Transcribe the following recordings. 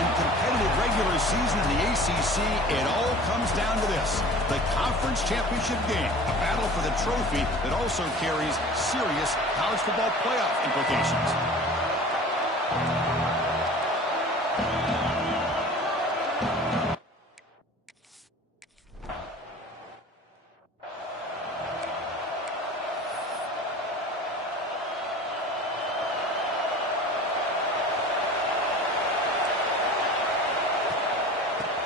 and competitive regular season in the ACC, it all comes down to this: the conference championship game, a battle for the trophy that also carries serious college football playoff implications.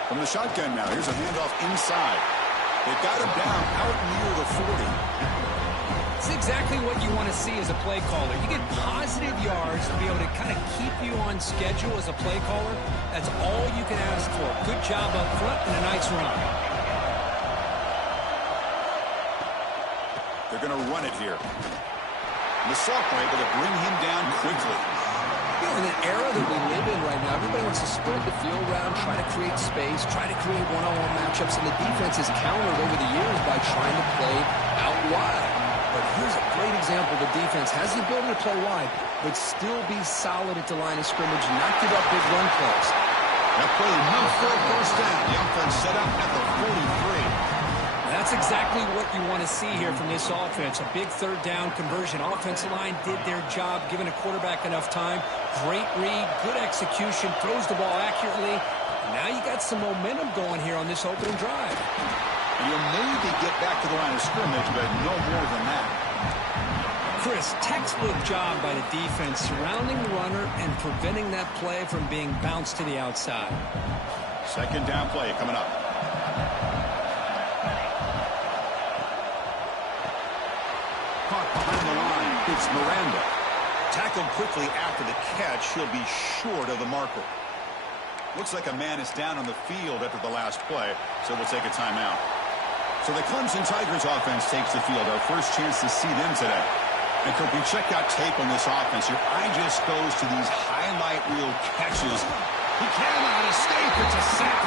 From the shotgun now, here's a handoff inside. They've got him down out near the 40. It's exactly what you want to see as a play caller. You get positive yards to be able to kind of keep you on schedule as a play caller. That's all you can ask for. Good job up front and a nice run. They're going to run it here. And the sophomore able to bring him down quickly. You know, in the era that we live in right now, everybody wants to spread the field around, try to create space, try to create one-on-one matchups, and the defense has countered over the years by trying to play out wide. But here's a great example. The defense has the ability to play wide, but still be solid at the line of scrimmage, not give up big run plays. That play enough for a first down. The offense set up at the 43. That's exactly what you want to see here from this offense. A big third down conversion. Offensive line did their job, giving a quarterback enough time. Great read, good execution, throws the ball accurately. And now you got some momentum going here on this opening drive. You'll maybe get back to the line of scrimmage, but no more than that. Chris, textbook job by the defense surrounding the runner and preventing that play from being bounced to the outside. Second down play coming up. Caught behind the line. It's Miranda. Tackled quickly after the catch. He'll be short of the marker. Looks like a man is down on the field after the last play, so we'll take a timeout. So the Clemson Tigers offense takes the field. Our first chance to see them today. And Kirk, we checked out tape on this offense. Your eye just goes to these highlight reel catches. He cannot escape. It's a sack.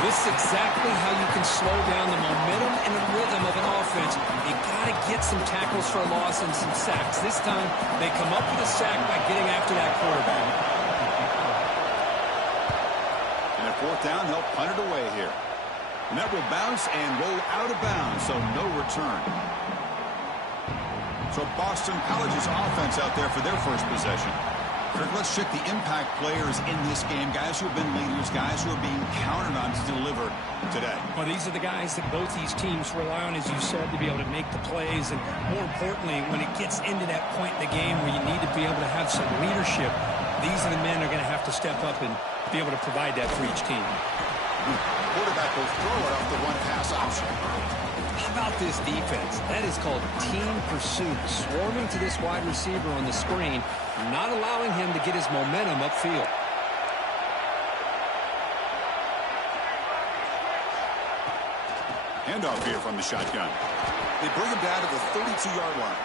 This is exactly how you can slow down the momentum and the rhythm of an offense. You got to get some tackles for a loss and some sacks. This time, they come up with a sack by getting after that quarterback. And at fourth down, they'll punt it away here. And that will bounce and roll out of bounds, so no return. So Boston College's offense out there for their first possession. Kirk, let's check the impact players in this game. Guys who have been leaders, guys who are being counted on to deliver today. Well, these are the guys that both these teams rely on, as you said, to be able to make the plays. And more importantly, when it gets into that point in the game where you need to be able to have some leadership, these are the men that are going to have to step up and be able to provide that for each team. Quarterback will throw it off the one-pass option. How about this defense? That is called team pursuit. Swarming to this wide receiver on the screen, not allowing him to get his momentum upfield. Handoff here from the shotgun. They bring him down to the 32-yard line.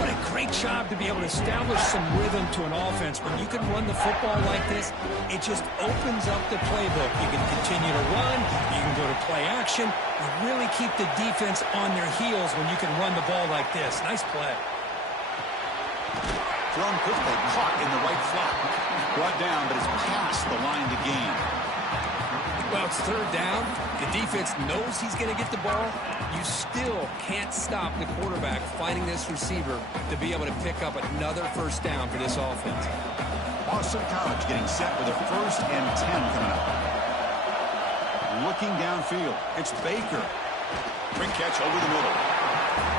What a great job to be able to establish some rhythm to an offense. When you can run the football like this, it just opens up the playbook. You can continue to run. You can go to play action. You really keep the defense on their heels when you can run the ball like this. Nice play. Thrown quickly, caught in the right flat. Brought down, but it's past the line to gain. Well, it's third down. The defense knows he's going to get the ball. You still can't stop the quarterback finding this receiver to be able to pick up another first down for this offense. Boston College getting set with a 1st and 10 coming up. Looking downfield, it's Baker. Quick catch over the middle.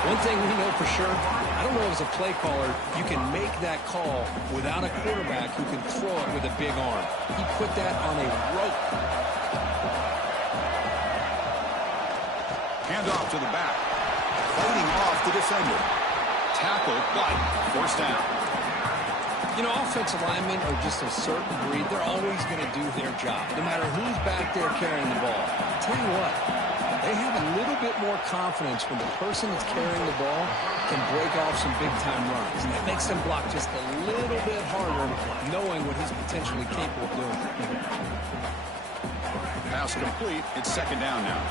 One thing we know for sure, I don't know as a play caller, you can make that call without a quarterback who can throw it with a big arm. He put that on a rope. Handoff to the back. Fighting off the defender. Tackled, but forced down. You know, offensive linemen are just a certain breed. They're always going to do their job, no matter who's back there carrying the ball. I'll tell you what, they have a little bit more confidence when the person that's carrying the ball can break off some big-time runs. And that makes them block just a little bit harder, knowing what he's potentially capable of doing. Pass complete. It's second down now.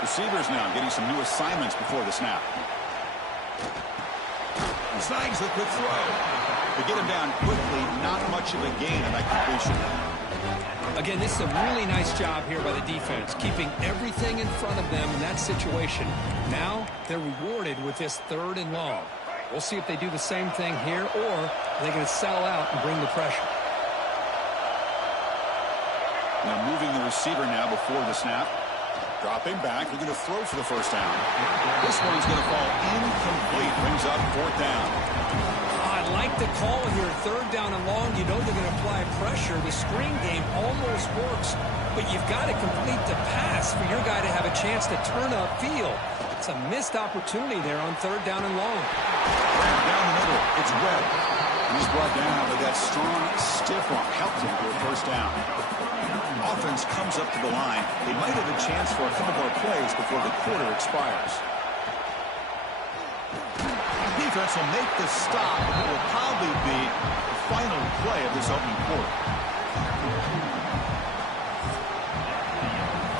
Receivers now getting some new assignments before the snap. Snags the quick throw. To get him down quickly, not much of a gain on that completion. Again, this is a really nice job here by the defense, keeping everything in front of them in that situation. Now they're rewarded with this 3rd and long. We'll see if they do the same thing here, or are they going to sell out and bring the pressure. Now moving the receiver now before the snap. Dropping back, looking to throw for the first down. This one's going to fall incomplete. Brings up 4th down. I like the call here. 3rd down and long. You know they're going to apply pressure. The screen game almost works, but you've got to complete the pass for your guy to have a chance to turn upfield. It's a missed opportunity there on 3rd down and long. Right down the middle. It's Webb. He's brought down, but that strong, stiff arm helped him to a first down. Offense comes up to the line. They might have a chance for a couple more plays before the quarter expires. Defense will make the stop, and it will probably be the final play of this opening quarter.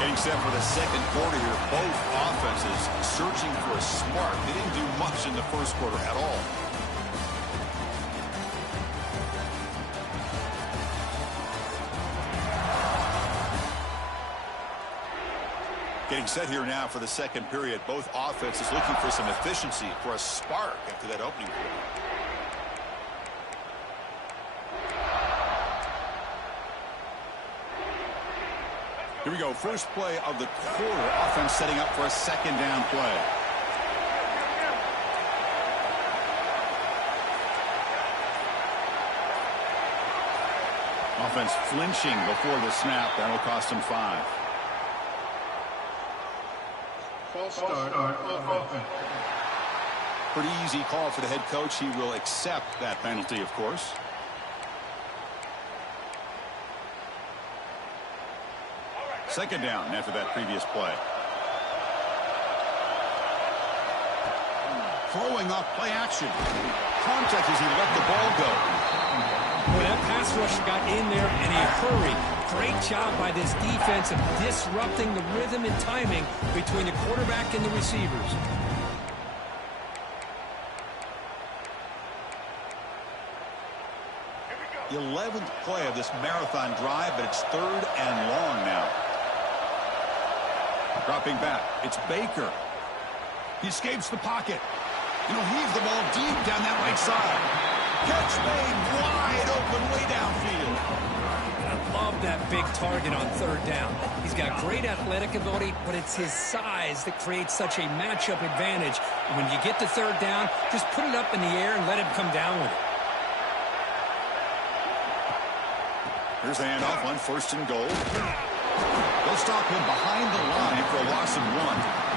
Getting set for the second quarter here. Both offenses searching for a spark. They didn't do much in the first quarter at all. Getting set here now for the second period. Both offenses looking for some efficiency, for a spark after that opening quarter. Here we go. First play of the quarter. Offense setting up for a 2nd down play. Offense flinching before the snap. That'll cost him 5. False start on offense. Pretty easy call for the head coach. He will accept that penalty, of course. Second down after that previous play. Throwing off play action. Contact as he let the ball go. Well, that pass rush got in there in a hurry. Great job by this defense of disrupting the rhythm and timing between the quarterback and the receivers. The 11th play of this marathon drive, but it's 3rd and long now. Dropping back, it's Baker. He escapes the pocket. Heaves the ball deep down that right side. Catch made wide open way downfield. I love that big target on 3rd down. He's got great athletic ability, but it's his size that creates such a matchup advantage. And when you get to 3rd down, just put it up in the air and let him come down with it. Here's the handoff on 1st and goal. They'll stop him behind the line for a loss of 1.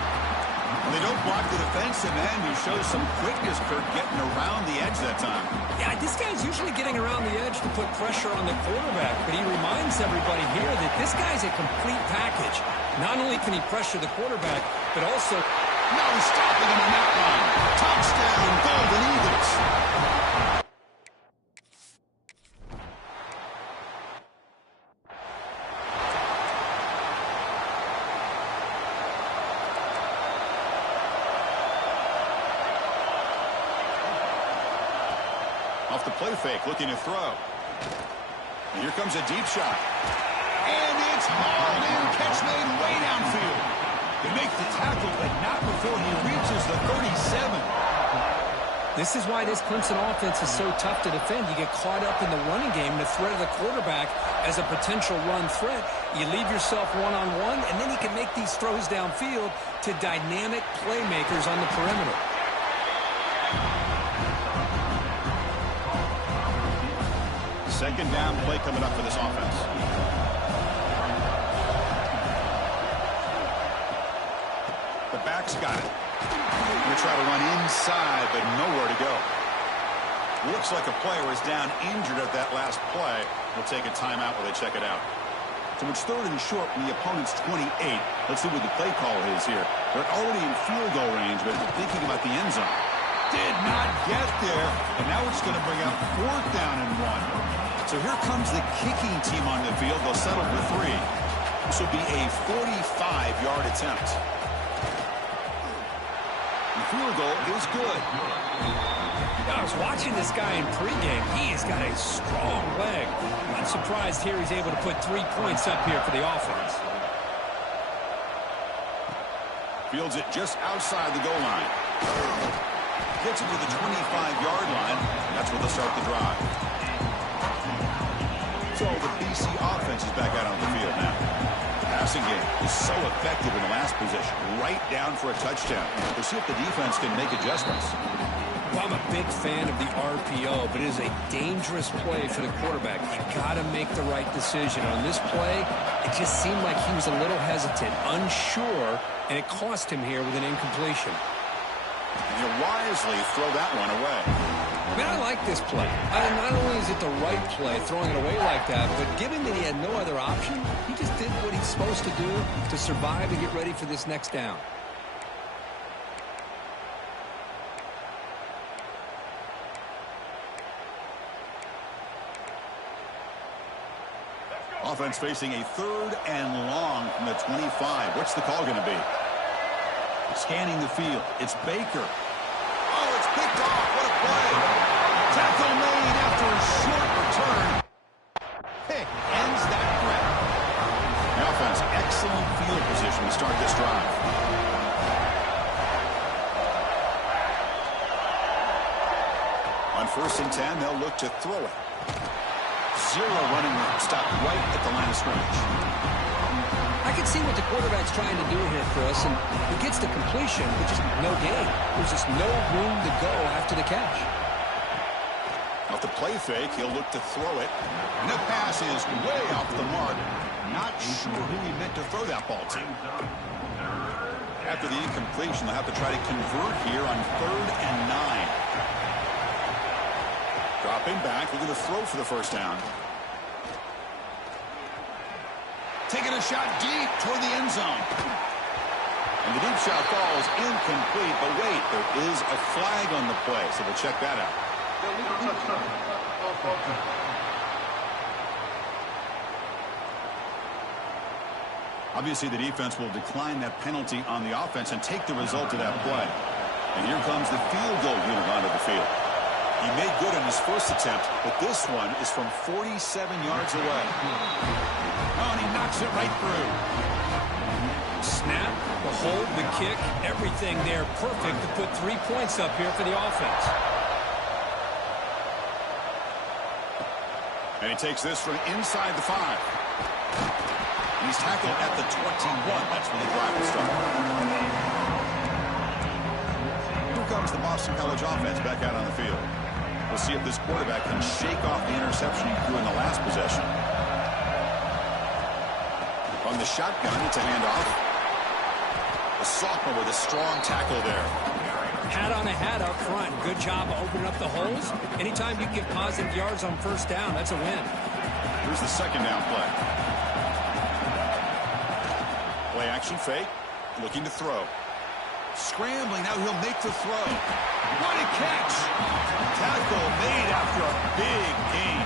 They don't block the defensive end, who shows some quickness, Kirk, getting around the edge that time. Yeah, this guy's usually getting around the edge to put pressure on the quarterback, but he reminds everybody here that this guy's a complete package. Not only can he pressure the quarterback, but also... No stopping him on that line. Touchdown, Golden Eagles. Off the play fake, looking to throw. And here comes a deep shot. And it's hauled in. Catch made way downfield. They make the tackle, but not before he reaches the 37. This is why this Clemson offense is so tough to defend. You get caught up in the running game, the threat of the quarterback as a potential run threat. You leave yourself one-on-one, and then you can make these throws downfield to dynamic playmakers on the perimeter. Second down play coming up for this offense. The back's got it. Going to try to run inside, but nowhere to go. Looks like a player is down injured at that last play. We'll take a timeout while they check it out. So it's 3rd and short from the opponent's 28. Let's see what the play call is here. They're already in field goal range, but thinking about the end zone. Did not get there, and now it's going to bring up 4th down and 1. So here comes the kicking team on the field. They'll settle for 3. This will be a 45-yard attempt. field goal is good. I was watching this guy in pregame. He has got a strong leg. I'm not surprised here he's able to put 3 points up here for the offense. Fields it just outside the goal line. Gets it to the 25-yard line. That's where they'll start the drive. So the BC offense is back out on the field now. The passing game is so effective in the last position. Right down for a touchdown. We'll see if the defense can make adjustments. Well, I'm a big fan of the RPO, but it is a dangerous play for the quarterback. You got to make the right decision. On this play, it just seemed like he was a little hesitant, unsure, and it cost him here with an incompletion. And he'll wisely throw that one away. Man, I like this play. Not only is it the right play, throwing it away like that, but given that he had no other option, he just did what he's supposed to do to survive and get ready for this next down. Offense facing a 3rd and long from the 25. What's the call going to be? Scanning the field. It's Baker. Oh, it's picked off. What a play. Tackle made after a short return. Pick ends that threat. The offense, excellent field position to start this drive. On 1st and 10, they'll look to throw it. 0 running room. Stop right at the line of scrimmage. I can see what the quarterback's trying to do here, Chris, and he gets the completion, but just no gain. There's just no room to go after the catch. Off the play fake, he'll look to throw it. And the pass is way off the mark. Not sure who he meant to throw that ball to. After the incompletion, they'll have to try to convert here on 3rd and 9. Dropping back, looking to throw for the first down. Taking a shot deep toward the end zone. And the deep shot falls incomplete. But wait, there is a flag on the play, so we'll check that out. Obviously, the defense will decline that penalty on the offense and take the result of that play. And here comes the field goal unit onto the field. He made good on his first attempt, but this one is from 47 yards away. Oh, and he knocks it right through. Snap, the hold, the kick, everything there perfect to put 3 points up here for the offense. And he takes this from inside the 5. He's tackled at the 21. That's when the drive will start. Here comes the Boston College offense back out on the field. We'll see if this quarterback can shake off the interception he threw in the last possession. From the shotgun, it's a handoff. The sophomore with a strong tackle there. Hat on a hat up front. Good job of opening up the holes. Anytime you get positive yards on first down, that's a win. Here's the second down play. Play action fake. Looking to throw. Scrambling. Now he'll make the throw. What a catch. Tackle made after a big gain.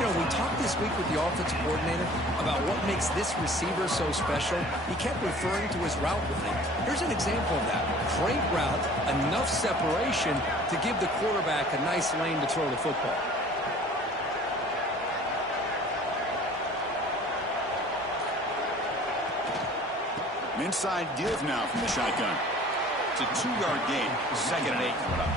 You know, we talked this week with the offensive coordinator about what makes this receiver so special. He kept referring to his route running. Here's an example of that. Great route, enough separation to give the quarterback a nice lane to throw the football. An inside give now from the shotgun. It's a 2-yard gain. 2nd and 8 coming up.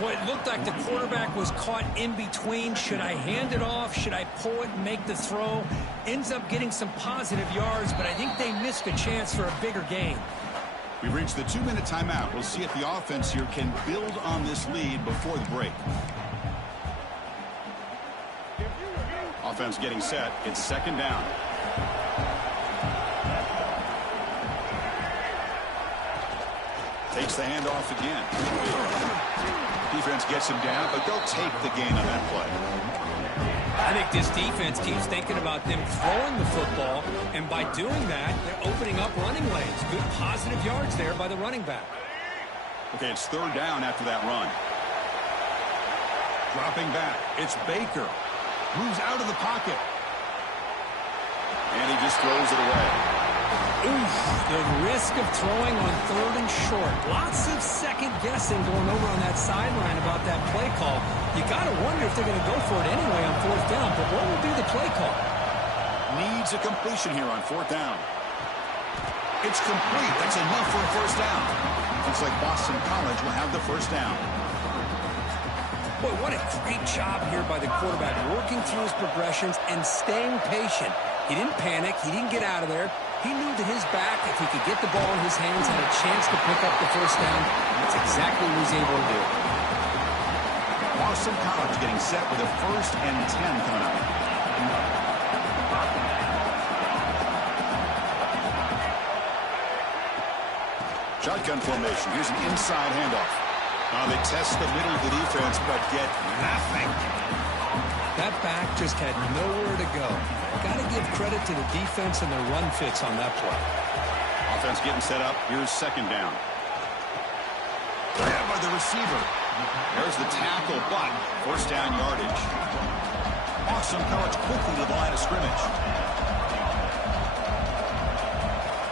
Boy, it looked like the quarterback was caught in between. Should I hand it off? Should I pull it and make the throw? Ends up getting some positive yards, but I think they missed a chance for a bigger gain. We've reached the 2-minute timeout. We'll see if the offense here can build on this lead before the break. Offense getting set. It's 2nd down. Takes the handoff again. Defense gets him down, but they'll take the gain on that play. I think this defense keeps thinking about them throwing the football, and by doing that, they're opening up running lanes. Good positive yards there by the running back. Okay, it's 3rd down after that run. Dropping back. It's Baker. Moves out of the pocket. And he just throws it away. Oof, the risk of throwing on 3rd and short. Lots of second guessing going over on that sideline about that play call. You got to wonder if they're going to go for it anyway on 4th down, but what will be the play call? Needs a completion here on 4th down. It's complete. That's enough for a 1st down. Looks like Boston College will have the 1st down. Boy, what a great job here by the quarterback, working through his progressions and staying patient. He didn't panic. He didn't get out of there. He knew that his back, if he could get the ball in his hands, had a chance to pick up the 1st down. That's exactly what he's able to do. Boston College getting set with a 1st and 10 coming up. Shotgun formation. Here's an inside handoff. They test the middle of the defense, but get nothing. That back just had nowhere to go. Got to give credit to the defense and their run fits on that play. Offense getting set up. Here's 2nd down. Grabbed by the receiver. There's the tackle, but 1st down yardage. Boston College quickly to the line of scrimmage.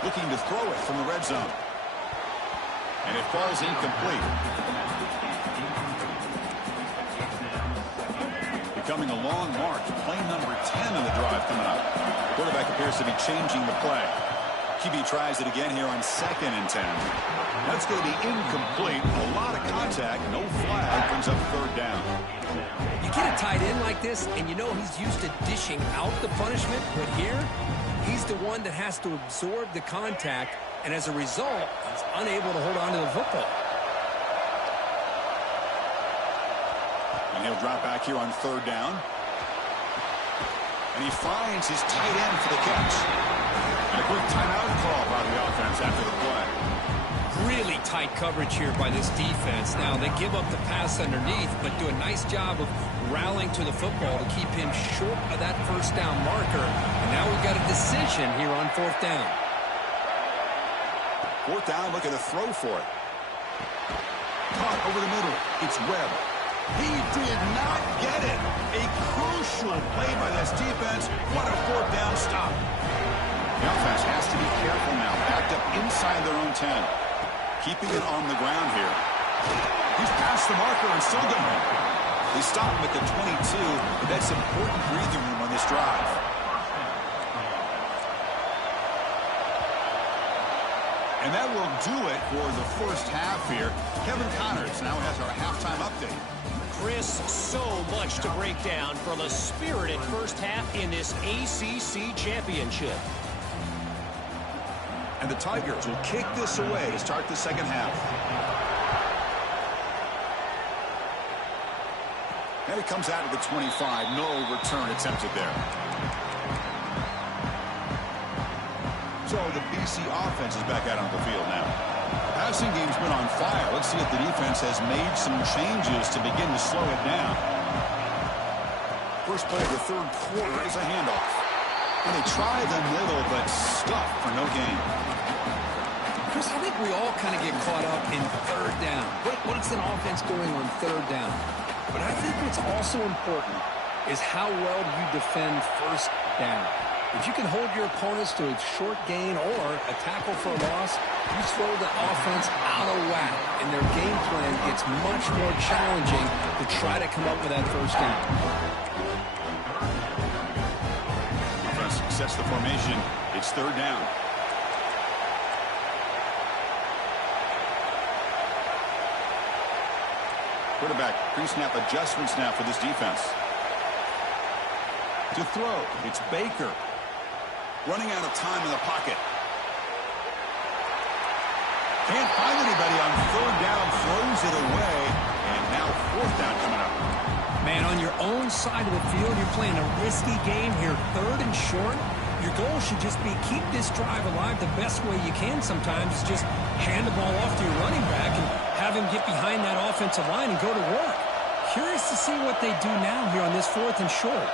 Looking to throw it from the red zone. And it falls incomplete. Becoming a long mark. Play number 10 on the drive coming up. Quarterback appears to be changing the play. QB tries it again here on 2nd and 10. That's going to be incomplete. A lot of contact. No flag. Brings up 3rd down. You get a tight end like this, and you know he's used to dishing out the punishment, but here, he's the one that has to absorb the contact, and as a result, he's unable to hold on to the football. And he'll drop back here on 3rd down. And he finds his tight end for the catch. And a quick timeout call by the offense after the play. Really tight coverage here by this defense. Now, they give up the pass underneath, but do a nice job of rallying to the football to keep him short of that 1st down marker. And now we've got a decision here on 4th down. 4th down, looking to throw for it. Caught over the middle. It's Webb. He did not get it. A crucial play by this defense. What a 4th down stop. The offense has to be careful now. Backed up inside their own 10. Keeping it on the ground here. He's past the marker and still going. They stop him at the 22, but that's important breathing room on this drive. And that will do it for the 1st half here. Kevin Connors now has our halftime update. Chris, so much to break down from a spirited 1st half in this ACC championship. And the Tigers will kick this away to start the 2nd half. And it comes out of the 25. No return attempted there. So the BC offense is back out on the field now. Passing game's been on fire. Let's see if the defense has made some changes to begin to slow it down. First play of the 3rd quarter is a handoff. And they try the middle, but stuffed for no gain. Chris, I think we all kind of get caught up in 3rd down. What is an offense doing on 3rd down? But I think what's also important is how well you defend 1st down. If you can hold your opponents to a short gain or a tackle for a loss, you throw the offense out of whack, and their game plan gets much more challenging to try to come up with that 1st down. Offense sets the formation. It's 3rd down. Quarterback pre-snap adjustments now for this defense. To throw, it's Baker. Running out of time in the pocket. Can't find anybody on 3rd down, throws it away, and now 4th down coming up. Man, on your own side of the field, you're playing a risky game here, 3rd and short. Your goal should just be keep this drive alive the best way you can sometimes. Is just hand the ball off to your running back and have him get behind that offensive line and go to work. Curious to see what they do now here on this 4th and short.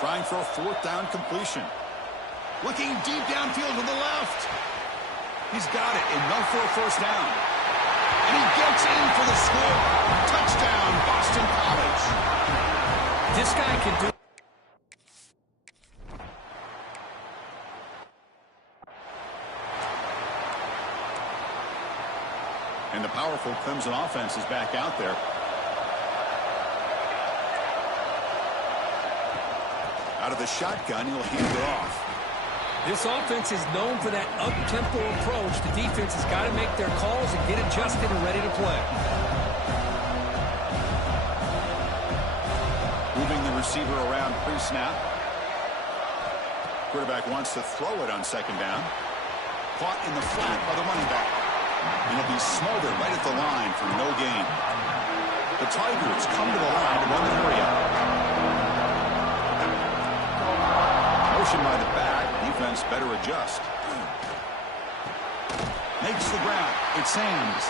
Trying for a 4th down completion. Looking deep downfield to the left. He's got it. Enough for a 1st down. And he gets in for the score. Touchdown, Boston College. This guy can do. And the powerful Clemson offense is back out there. Out of the shotgun, he'll hand it off. This offense is known for that up-tempo approach. The defense has got to make their calls and get adjusted and ready to play. Moving the receiver around pre-snap. Quarterback wants to throw it on second down. Caught in the flat by the running back. And he'll be smothered right at the line for no gain. The Tigers come to the line to run the hurry up. Motion by the back. Defense better adjust. Makes the ground. It's Sands.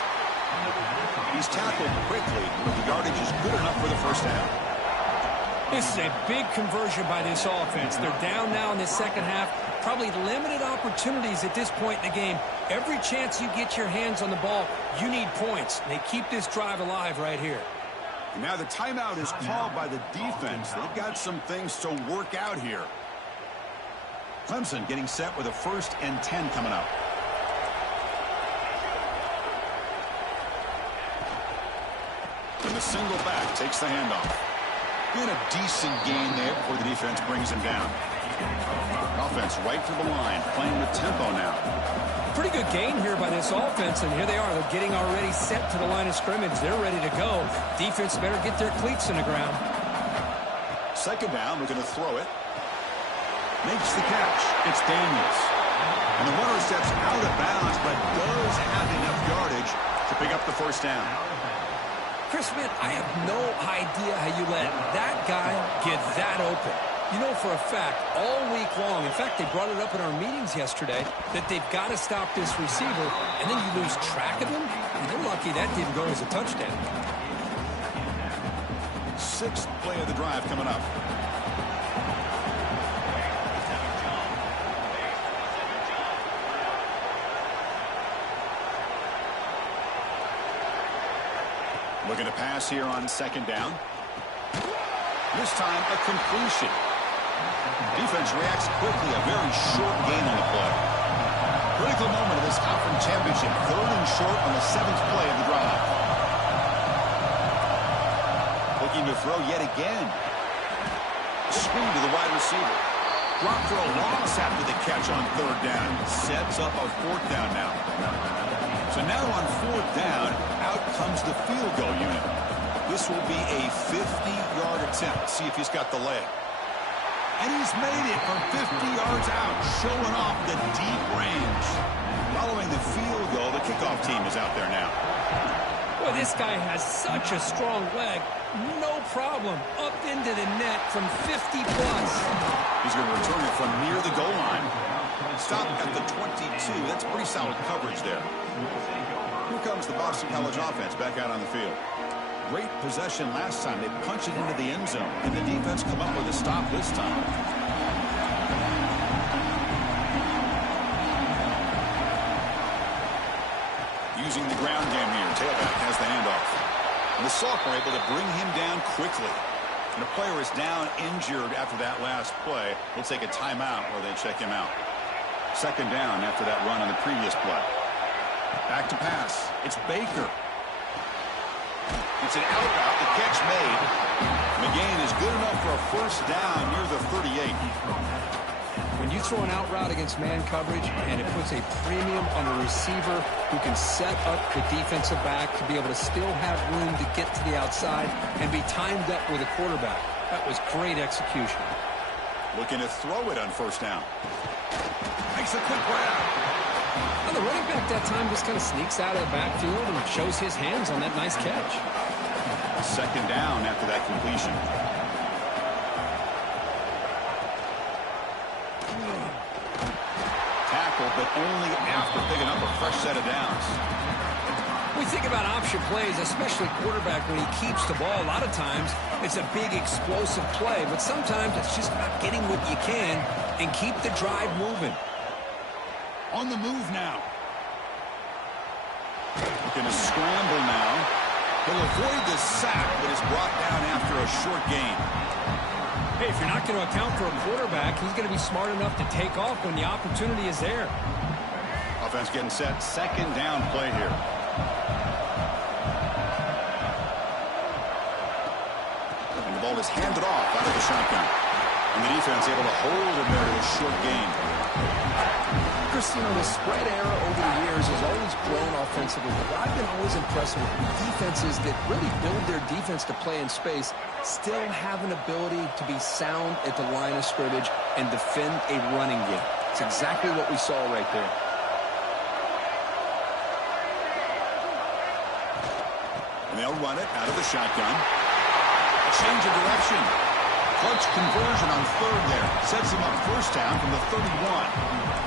He's tackled quickly, but the yardage is good enough for the first down. This is a big conversion by this offense. They're down now in the second half. Probably limited opportunities at this point in the game. Every chance you get your hands on the ball, you need points. They keep this drive alive right here. And now the timeout is called by the defense. They've got some things to work out here. Clemson getting set with a 1st and 10 coming up. And the single back takes the handoff. And a decent gain there before the defense brings him down. Offense right to the line, playing with tempo now. Pretty good gain here by this offense, and here they are. They're getting already set to the line of scrimmage. They're ready to go. Defense better get their cleats in the ground. Second down, we're going to throw it. Makes the catch. It's Daniels. And the runner steps out of bounds, but does have enough yardage to pick up the first down. Chris, man, I have no idea how you let that guy get that open. You know for a fact, all week long, in fact, they brought it up in our meetings yesterday, that they've got to stop this receiver, and then you lose track of him? And they're lucky that didn't go as a touchdown. 6th play of the drive coming up. Looking to pass here on second down. This time, a completion. Defense reacts quickly. A very short gain on the play. Critical moment of this conference championship. 3rd and short on the 7th play of the drive. Looking to throw yet again. Screen to the wide receiver. Drop for a loss after the catch on 3rd down. Sets up a 4th down now. So now on 4th down, out comes the field goal unit. This will be a 50-yard attempt. See if he's got the leg. And he's made it from 50 yards out, showing off the deep range. Following the field goal, the kickoff team is out there now. Boy, this guy has such a strong leg. No problem. Up into the net from 50-plus. He's going to return it from near the goal line. Stop at the 22. That's pretty solid coverage there. Here comes the Boston College offense back out on the field. Great possession last time. They punched it into the end zone, and the defense come up with a stop this time. Using the ground game here. Tailback has the handoff. And the sophomore able to bring him down quickly. And the player is down injured after that last play. We'll take a timeout where they check him out. Second down after that run on the previous play. Back to pass. It's Baker. It's an out route. The catch made. The gain is good enough for a first down near the 38. When you throw an out route against man coverage, and it puts a premium on a receiver who can set up the defensive back to be able to still have room to get to the outside and be timed up with a quarterback. That was great execution. Looking to throw it on first down. Makes a quick grab. Well, the running back that time just kind of sneaks out of the backfield and shows his hands on that nice catch. Second down after that completion. Tackle, but only after picking up a fresh set of downs. We think about option plays, especially quarterback, when he keeps the ball. A lot of times, it's a big explosive play, but sometimes it's just about getting what you can and keep the drive moving. On the move now. Looking to scramble now. He'll avoid the sack, but is brought down after a short gain. Hey, if you're not going to account for a quarterback, he's going to be smart enough to take off when the opportunity is there. Offense getting set. Second down play here. And the ball is handed off out of the shotgun. And the defense able to hold him there to a short gain. Christine, the spread era over the years has always grown offensively, but I've been always impressed with defenses that really build their defense to play in space, still have an ability to be sound at the line of scrimmage and defend a running game. It's exactly what we saw right there. And they'll run it out of the shotgun. A change of direction. Clutch conversion on third there. Sets him up first down from the 31.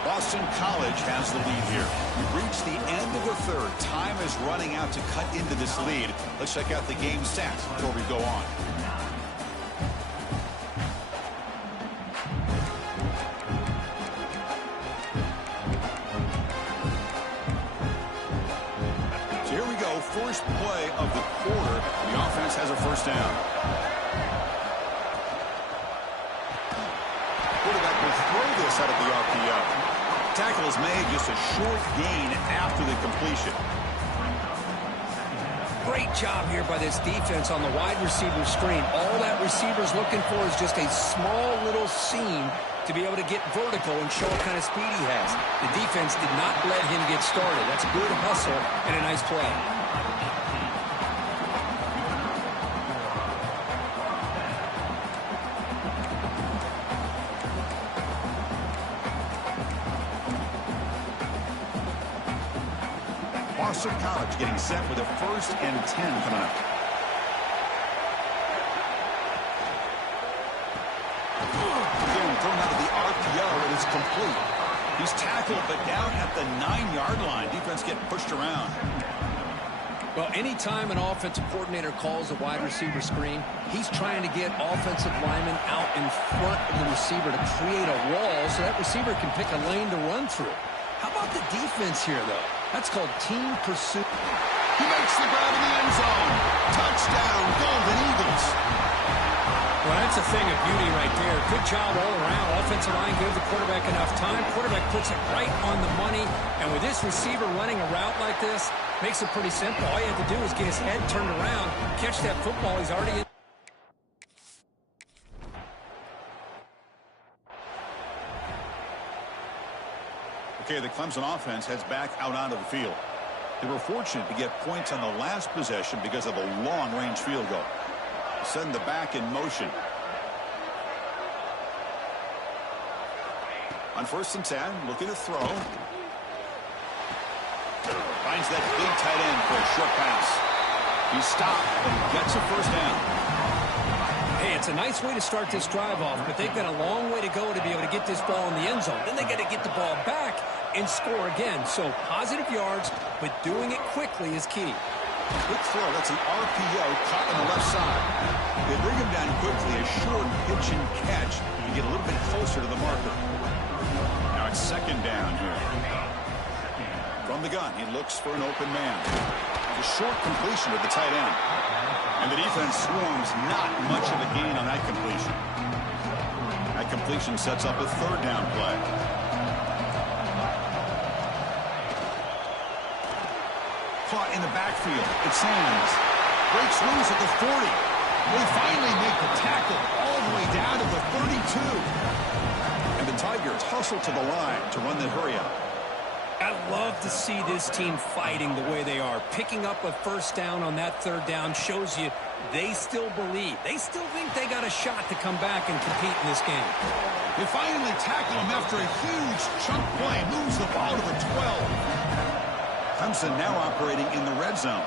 Boston College has the lead here. We've reached the end of the third. Time is running out to cut into this lead. Let's check out the game stats before we go on. So here we go. First play of the quarter. The offense has a first down. Quarterback will throw this out of the RPO. Tackle is made, just a short gain after the completion. Great job here by this defense on the wide receiver screen. All that receiver's looking for is just a small little seam to be able to get vertical and show what kind of speed he has. The defense did not let him get started. That's a good hustle and a nice play. Boston College getting set with a 1st and 10 coming up. Again, thrown out of the RPO, it is complete. He's tackled, but down at the 9-yard line. Defense getting pushed around. Well, anytime an offensive coordinator calls a wide receiver screen, he's trying to get offensive linemen out in front of the receiver to create a wall so that receiver can pick a lane to run through. How about the defense here, though? That's called team pursuit. He makes the grab in the end zone. Touchdown, Golden Eagles. Well, that's a thing of beauty right there. Good job all around. Offensive line gave the quarterback enough time. Quarterback puts it right on the money. And with this receiver running a route like this, makes it pretty simple. All you have to do is get his head turned around, catch that football. He's already in. Okay, the Clemson offense heads back out onto the field. They were fortunate to get points on the last possession because of a long-range field goal. Send the back in motion. On 1st and 10, looking to throw. Finds that big tight end for a short pass. He stopped, but he gets a first down. Hey, it's a nice way to start this drive off, but they've got a long way to go to be able to get this ball in the end zone. Then they got to get the ball back and score again. So positive yards, but doing it quickly is key. Quick throw. That's an RPO caught on the left side. They bring him down quickly. A short pitch and catch to get a little bit closer to the marker. Now it's 2nd down here. From the gun, he looks for an open man. A short completion with the tight end. And the defense swarms not much of a gain on that completion. That completion sets up a 3rd down play. Caught in the backfield. It's Sands. Breaks loose at the 40. They finally make the tackle all the way down to the 32. And the Tigers hustle to the line to run the hurry up. I love to see this team fighting the way they are. Picking up a first down on that 3rd down shows you they still believe. They still think they got a shot to come back and compete in this game. They finally tackle him after a huge chunk play. Moves the ball to the 12. Clemson now operating in the red zone.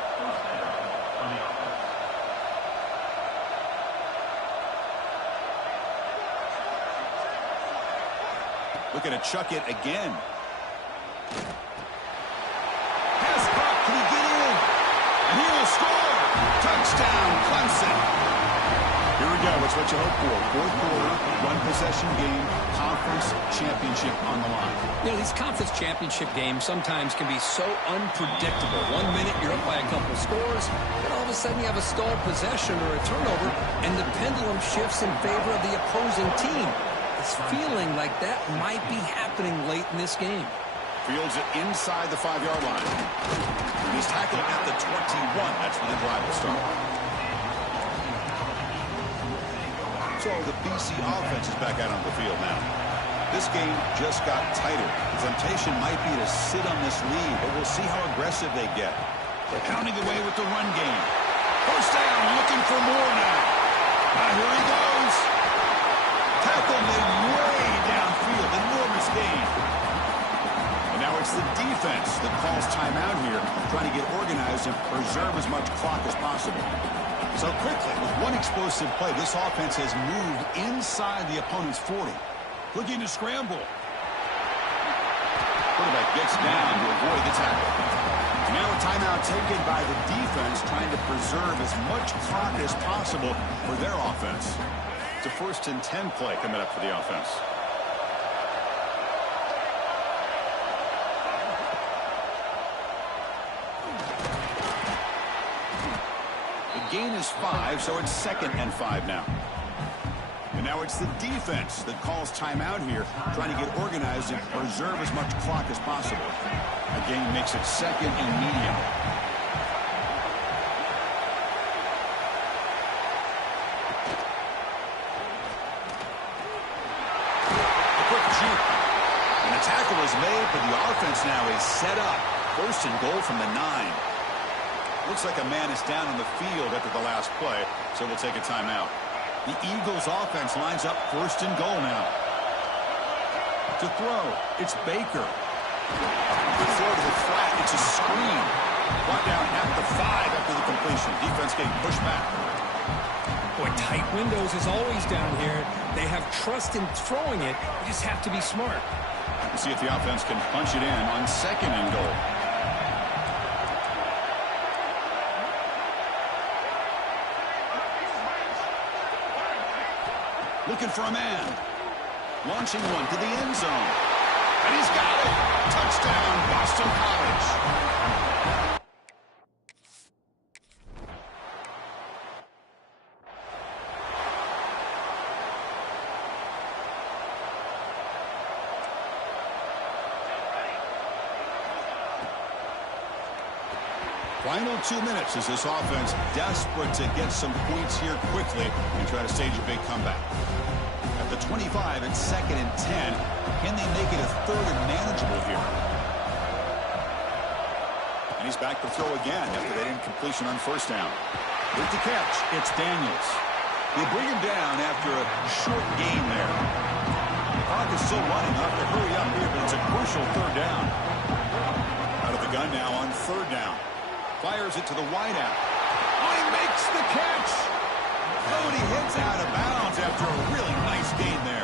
Looking to chuck it again. Pass caught. Can he get in? And he will score. Touchdown, Clemson. Here we go. It's what you hope for. 4th quarter, 1-possession game, conference championship on the line. You know, these conference championship games sometimes can be so unpredictable. 1 minute you're up by scores, then all of a sudden you have a stalled possession or a turnover, and the pendulum shifts in favor of the opposing team. It's feeling like that might be happening late in this game. Fields it inside the 5-yard line. He's tackled at the 21. That's when the drive will start. So the BC offense is back out on the field now. This game just got tighter. The temptation might be to sit on this lead, but we'll see how aggressive they get. They're pounding away with the run game. First down, looking for more now. Here he goes. Tackle made way downfield. Enormous gain. And now it's the defense that calls timeout here, trying to get organized and preserve as much clock as possible. So quickly, with one explosive play, this offense has moved inside the opponent's 40. Looking to scramble. Quarterback gets down to avoid the tackle. And now a timeout taken by the defense, trying to preserve as much clock as possible for their offense. It's a 1st and 10 play coming up for the offense. The gain is 5, so it's 2nd and 5 now. And now it's the defense that calls timeout here, trying to get organized and preserve as much clock as possible. The game makes it 2nd and medium. A quick juke. And the tackle is made, but the offense now is set up. 1st and goal from the 9. Looks like a man is down on the field after the last play, so we'll take a timeout. The Eagles offense lines up 1st and goal now. To throw, it's Baker. The throw to the flat, it's a screen. Brought down at the 5 after the completion. Defense getting pushed back. Boy, tight windows is always down here. They have trust in throwing it. You just have to be smart. We'll see if the offense can punch it in on 2nd and goal. Looking for a man. Launching one to the end zone. And he's got it. Touchdown, Boston College. Final 2 minutes as this offense desperate to get some points here quickly and try to stage a big comeback. At the 25, it's 2nd and 10. Can they make it a 3rd and manageable here? And he's back to throw again after that incompletion on 1st down. With the catch, it's Daniels. They bring him down after a short gain there. The clock is still running. I'll have to hurry up here, but it's a crucial 3rd down. Out of the gun now on 3rd down. Fires it to the wideout. Oh, he makes the catch. Oh, and he hits out of bounds after a really nice gain there.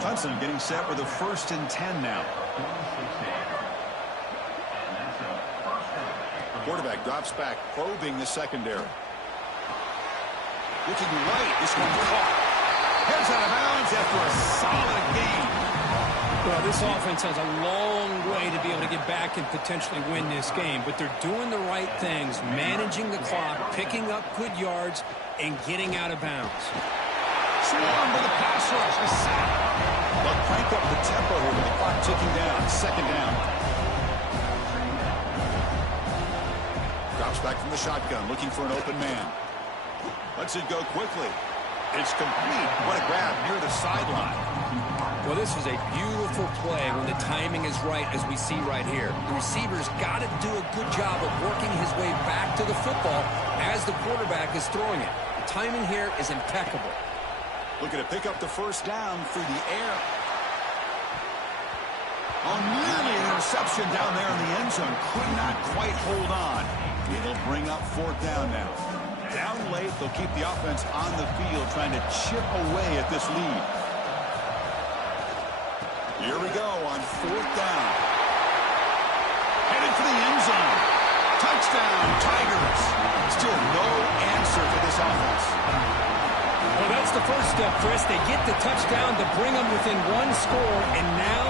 Hudson getting set for the 1st and 10 now. Quarterback drops back, probing the secondary. Looking right, this one caught. Heads out of bounds after a solid gain. Well, this offense has a long way to be able to get back and potentially win this game, but they're doing the right things, managing the clock, picking up good yards, and getting out of bounds. Swarm with a pass rush, a sack. They'll crank up the tempo here with the clock ticking down. 2nd down. Drops back from the shotgun, looking for an open man. Lets it go quickly. It's complete. What a grab near the sideline. Well, this is a beautiful play when the timing is right, as we see right here. The receiver's got to do a good job of working his way back to the football as the quarterback is throwing it. The timing here is impeccable. Looking to pick up the 1st down through the air. Oh, nearly an interception down there in the end zone. Could not quite hold on. It'll bring up 4th down now. Down late, they'll keep the offense on the field, trying to chip away at this lead. Here we go on 4th down. Headed for the end zone. Touchdown, Tigers. Still no answer for this offense. Well, that's the first step, Chris. They get the touchdown to bring them within 1 score, and now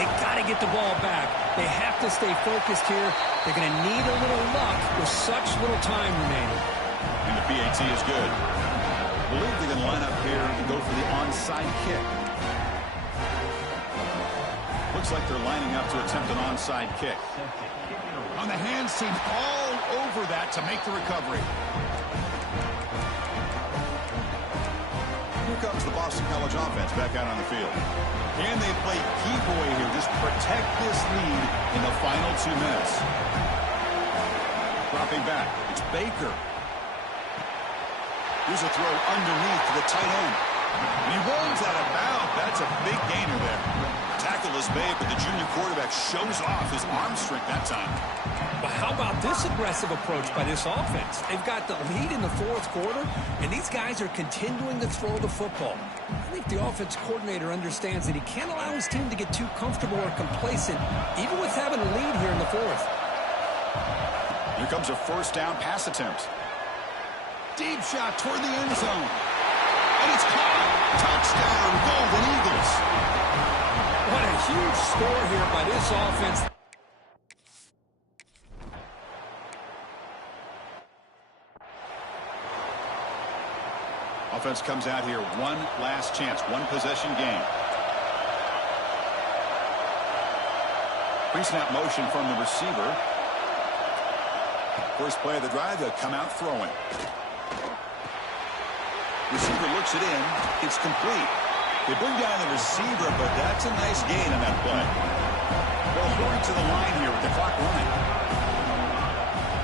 They got to get the ball back. They have to stay focused here. They're going to need a little luck with such little time remaining. And the PAT is good. I believe they're going to line up here to go for the onside kick. Looks like they're lining up to attempt an onside kick. On the hands team all over that to make the recovery. Here comes the Boston College offense back out on the field. Can they play key boy here? Just protect this lead in the final 2 minutes. Dropping back. It's Baker. Here's a throw underneath to the tight end. And he rolls out of bounds. That's a big gainer there. Tackle is made, but the junior quarterback shows off his arm strength that time. But how about this aggressive approach by this offense? They've got the lead in the fourth quarter, and these guys are continuing to throw the football. I think the offense coordinator understands that he can't allow his team to get too comfortable or complacent, even with having a lead here in the fourth. Here comes a first down pass attempt. Deep shot toward the end zone. And it's caught. Touchdown, Golden Eagles. What a huge score here by this offense. Offense comes out here, one last chance, one possession game. Pre-snap motion from the receiver. First play of the drive, they'll come out throwing. Receiver looks it in. It's complete. They bring down the receiver, but that's a nice gain on that play. They'll hurry to the line here with the clock running.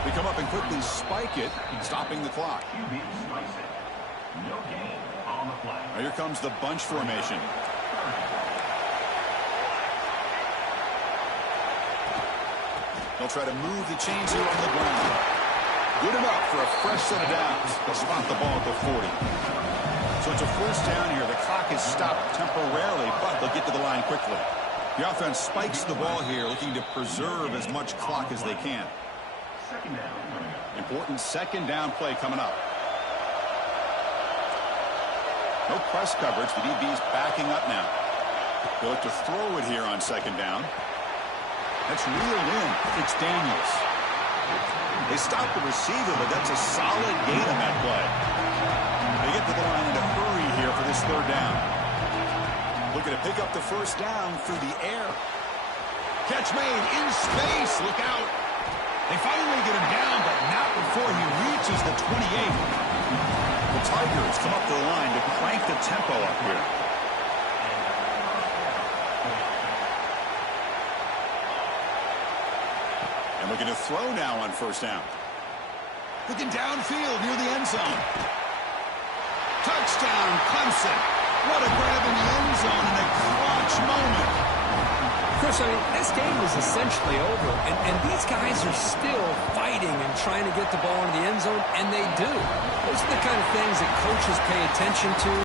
They come up and quickly spike it, stopping the clock. No gain on the play. Now here comes the bunch formation. They'll try to move the chains here on the ground. Good enough for a fresh set of downs. They'll spot the ball at the 40. So it's a first down here. The clock is stopped temporarily, but they'll get to the line quickly. The offense spikes the ball here, looking to preserve as much clock as they can. Second down. Important second down play coming up. No press coverage. The DB's backing up now. They'll look to throw it here on second down. That's reeled in. It's Daniels. They stop the receiver, but that's a solid gain on that play. They get to the line in a hurry here for this third down. Looking to pick up the first down through the air. Catch made in space. Look out. They finally get him down, but not before he reaches the 28. The Tigers come up to the line to crank the tempo up here. And looking to throw now on first down. Looking downfield near the end zone. Touchdown, Clemson. What a grab in the end zone in a clutch moment. Chris, I mean, this game is essentially over, and these guys are still fighting and trying to get the ball in the end zone, and they do. Those are the kind of things that coaches pay attention to.